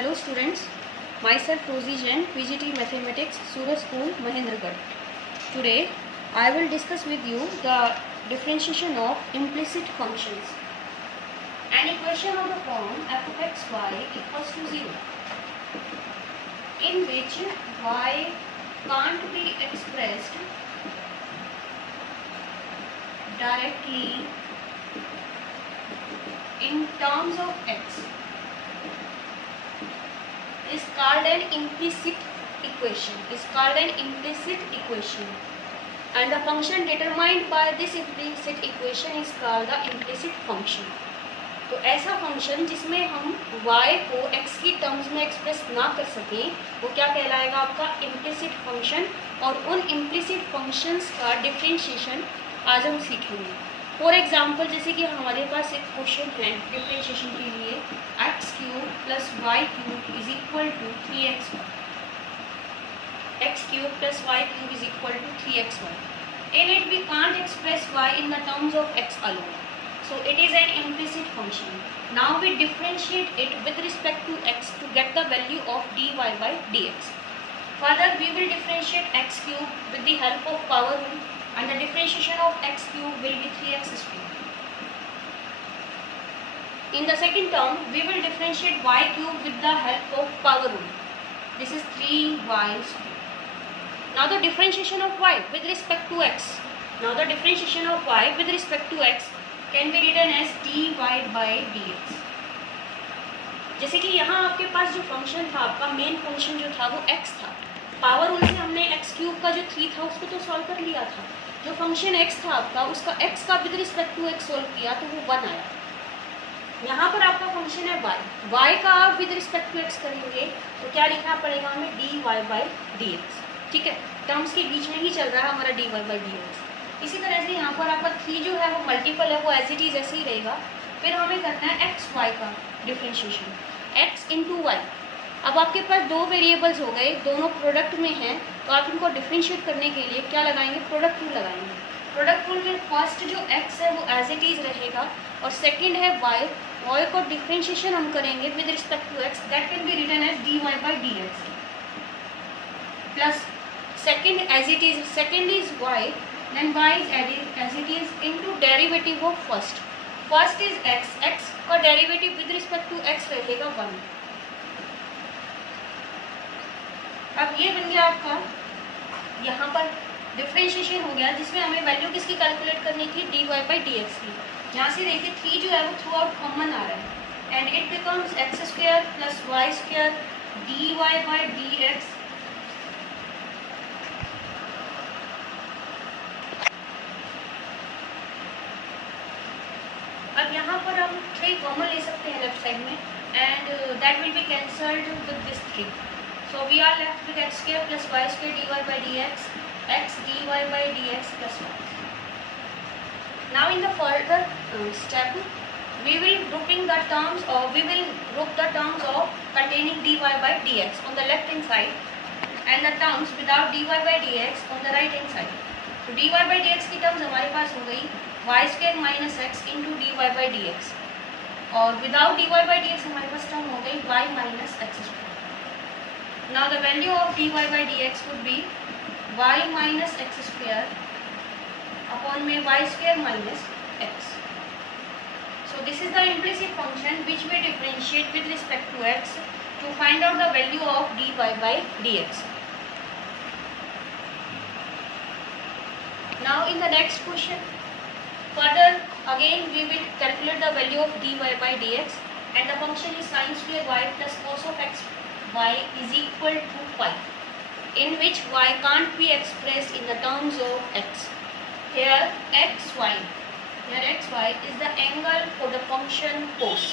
Hello students, myself Rosie Jain, PGT Mathematics, Suraj School, Mahendragarh. Today I will discuss with you the differentiation of implicit functions. An equation of the form f of x y equals to 0, in which y can't be expressed directly in terms of x is called an implicit equation. And the function determined by this implicit equation is called the implicit function. तो ऐसा function जिसमें हम y को x की terms में express ना कर सकें वो क्या कहलाएगा? आपका इम्प्लिसिट फंक्शन. और उन इम्प्लिसिट फंक्शंस का डिफरेंशिएशन आज हम सीखेंगे. फॉर एग्जाम्पल जैसे कि हमारे पास एक क्वेश्चन है डिफरेंशिएशन के लिए, x cube plus y cube is equal to 3x, x cube plus y cube is equal to 3xy. In it we can't express y in the terms of x alone, so it is an implicit function. Now we differentiate it with respect to x to get the value of dy by dx. Further we will differentiate x cube with the help of power rule, and the differentiation of x cube will be 3x square. In the second term we will differentiate y cube with the help of power rule. This is 3y square. Now the differentiation of y with respect to x. Now the differentiation of y with respect to x can be written as dy by dx. जैसे कि यहाँ आपके पास जो function था, आपका main function जो था वो x था. पावर रूल से हमने x क्यूब का जो 3 था उसको तो सॉल्व कर लिया था. जो फंक्शन x था आपका, उसका x का with respect to x solve किया तो वो 1 आया. यहाँ पर आपका फंक्शन है y का आप विद रिस्पेक्ट टू x करेंगे तो क्या लिखना पड़ेगा हमें? dy by dx. ठीक है, टर्म्स के बीच में ही चल रहा है हमारा dy by dx. इसी तरह से यहाँ पर आपका 3 जो है वो मल्टीपल है, वो एज इट इज ऐसे ही रहेगा. फिर हमें करना है एक्स वाई का डिफ्रेंशिएशन, x इंटू वाई. अब आपके पास दो वेरिएबल्स हो गए, दोनों प्रोडक्ट में हैं, तो आप इनको डिफ्रेंशिएट करने के लिए क्या लगाएंगे? प्रोडक्ट रूल लगाएंगे. प्रोडक्ट रूल में फर्स्ट जो x है वो एज इट इज रहेगा और सेकंड है y को डिफ्रेंशिएशन हम करेंगे with respect to x, that can be written as dy by dx plus second as it is, second is y, then y is added as it is into derivative of first. First is x, x का derivative with respect to x रहेगा 1. अब ये बन गया आपका, यहाँ पर differentiation हो गया जिसमें हमें वैल्यू किसकी कैलकुलेट करनी थी? dy by dx की. यहाँ से देखिए 3 जो है वो थ्रू आउट कॉमन आ रहा है and it becomes x square plus y square dy by dx. अब यहाँ पर हम 3 कॉमन ले सकते हैं लेफ्ट साइड में and that will be cancelled with this 3. So we are left with x square plus y square dy by dx, x dy by dx plus 1. Now in the further step we will grouping the terms, or we will group the terms of containing dy by dx on the left hand side and the terms without dy by dx on the right hand side. तो dy by dx की terms हमारे पास हो गई y square minus x into d y by d x, और without d y by d x हमारे पास term हो गई y minus x square. Now the value of d y by d x would be y minus x square upon में y square minus x. So this is the implicit function which we differentiate with respect to x to find out the value of dy by dx. Now in the next question, further again we will calculate the value of dy by dx, and the function is sin square y plus cos of x y is equal to pi, in which y can't be expressed in the terms of x. Here xy is the angle for the function cos.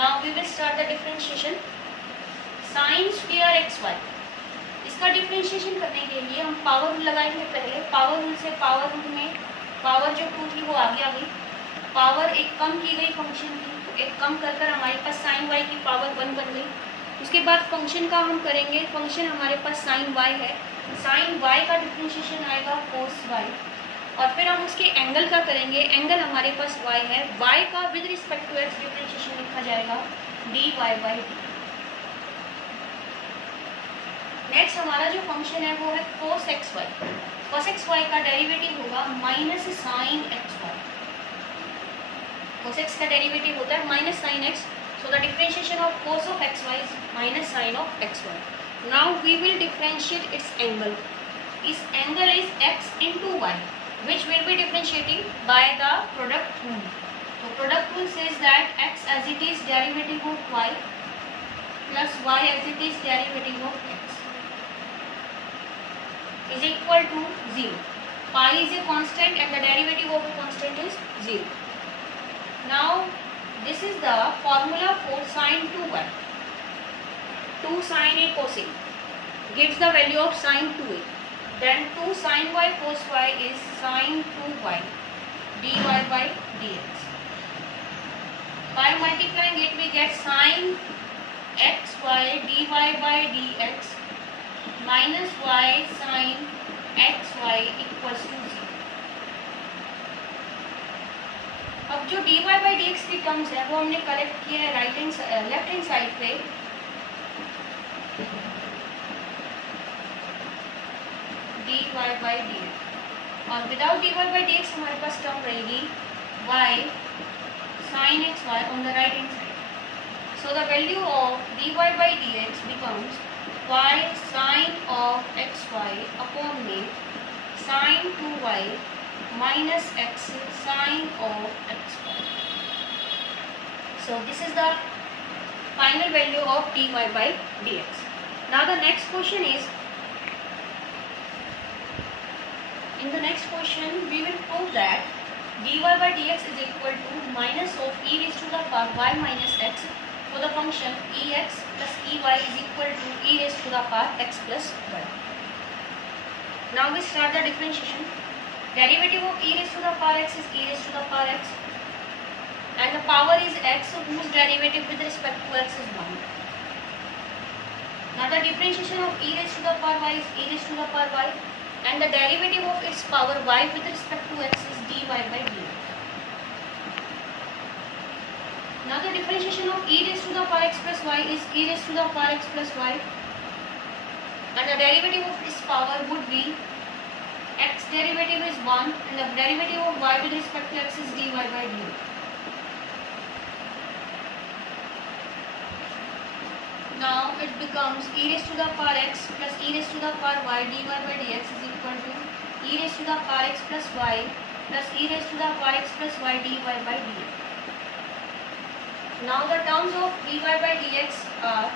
Now we will start the differentiation. sin square xy, इसका differentiation करने के लिए हम power rule लगाएंगे. पहले power rule से power rule में power जो 2 थी वो आगे आ गई, पावर एक कम की गई फंक्शन की, तो एक कम कर कर हमारे पास साइन वाई की पावर 1 बन गई. उसके बाद फंक्शन का हम करेंगे, फंक्शन हमारे पास साइन वाई है, साइन वाई का डिफरेंशिएशन आएगा कोस वाई, और फिर हम उसके एंगल का करेंगे. एंगल हमारे पास y है, y का with respect to x differentiation लिखा जाएगा d y by d. Next हमारा जो फंक्शन है वो है cos x y. cos x y का डेरिवेटिव होगा minus sine x y. cos x का डेरिवेटिव होता है minus sine x, so the differentiation of cos of x y is minus sine of x y. Now we will differentiate its angle. इस angle is x into y which will be differentiating by the product rule. So product rule says that x as it is derivative of y plus y as it is derivative of x is equal to 0. Pi is a constant and the derivative of a constant is 0. Now this is the formula for sin 2y. 2 sin a cosine gives the value of sin 2a. Then 2 sin y cos y is sin 2y dy by dx. By multiplying it we get sin xy dy by dx minus y sin xy equals to 0. अब जो dy by dx की terms है वो हमने collect किया है left hand side पे। dy by dx और विदाउट dy by dx हमारे पास टर्म रहेगी y sin x y on the right hand side. So the value of dy by dx becomes y sin of x y upon में sin 2y minus x sin of x y. So this is the final value of dy by dx. Now the next question is, in the next question we will prove that dy by dx is equal to minus of e raised to the power y minus x for the function ex plus ey is equal to e raised to the power x plus y. Now we start the differentiation. Derivative of e raised to the power x is e raised to the power x and the power is x, so whose derivative with respect to x is 1. Now the differentiation of e raised to the power y is e raised to the power y and the derivative of its power y with respect to x is dy by dx. Now the differentiation of e raised to the power x plus y is e raised to the power x plus y and the derivative of its power would be x derivative is 1 and the derivative of y with respect to x is dy by dx. Now it becomes e raised to the power x plus e raised to the power y dy by dx is equal to e raised to the power x plus y plus e raised to the power x plus y dy by dx. Now the terms of dy by dx are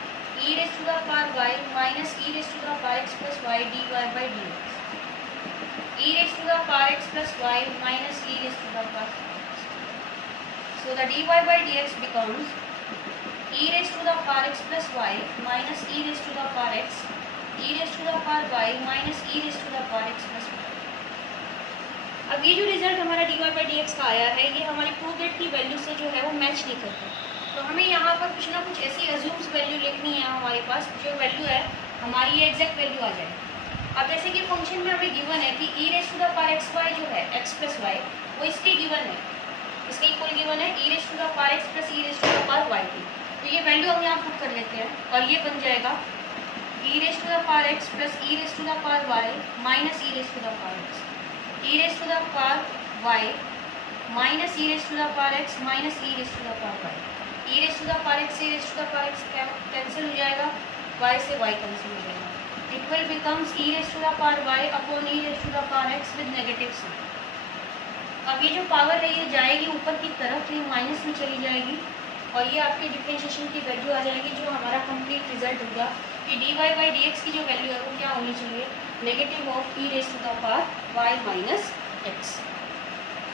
e raised to the power y minus e raised to the power x plus y dy by dx. E raised to the power x plus y minus e raised to the power x. So the dy by dx becomes e raised to the power x plus y minus e raised to the power x e raised to the power y minus e raised to the power x plus y. अब ये जो result हमारा dy by dx का आया है ये हमारी prove that की वैल्यू से जो है वो मैच नहीं करता, तो हमें यहाँ पर कुछ ना कुछ ऐसी अज्यूम्स वैल्यू लिखनी है हमारे पास जो वैल्यू है हमारी ये एग्जैक्ट वैल्यू आ जाए। अब जैसे कि फंक्शन में हमें गिवन है कि e raise to the power x y जो है x प्लस वाई वो इसके गिवन है, इसके इक्वल गिवन है e raise to the power x plus e raise to the power y की। तो ये वैल्यू हम यहाँ पुट कर लेते हैं और ये बन जाएगा e raise to the power x plus e raise to the power y minus e raise to the power x, e raise to the power y minus e raise to the power x minus e raise to the power y, e raise to the power x e raise to the power x cancel हो जाएगा, y से y cancel हो जाएगा, it will becomes e raised to the power y upon e raised to the power x with negative sign। अब ये जो power है ये जाएगी ऊपर की तरफ तो ये माइनस में चली जाएगी और ये आपके डिफरेंशिएशन की वैल्यू आ जाएगी जो हमारा कंप्लीट रिजल्ट होगा कि dy by dx की जो वैल्यू है वो क्या होनी चाहिए, negative of e raised to the power y minus x।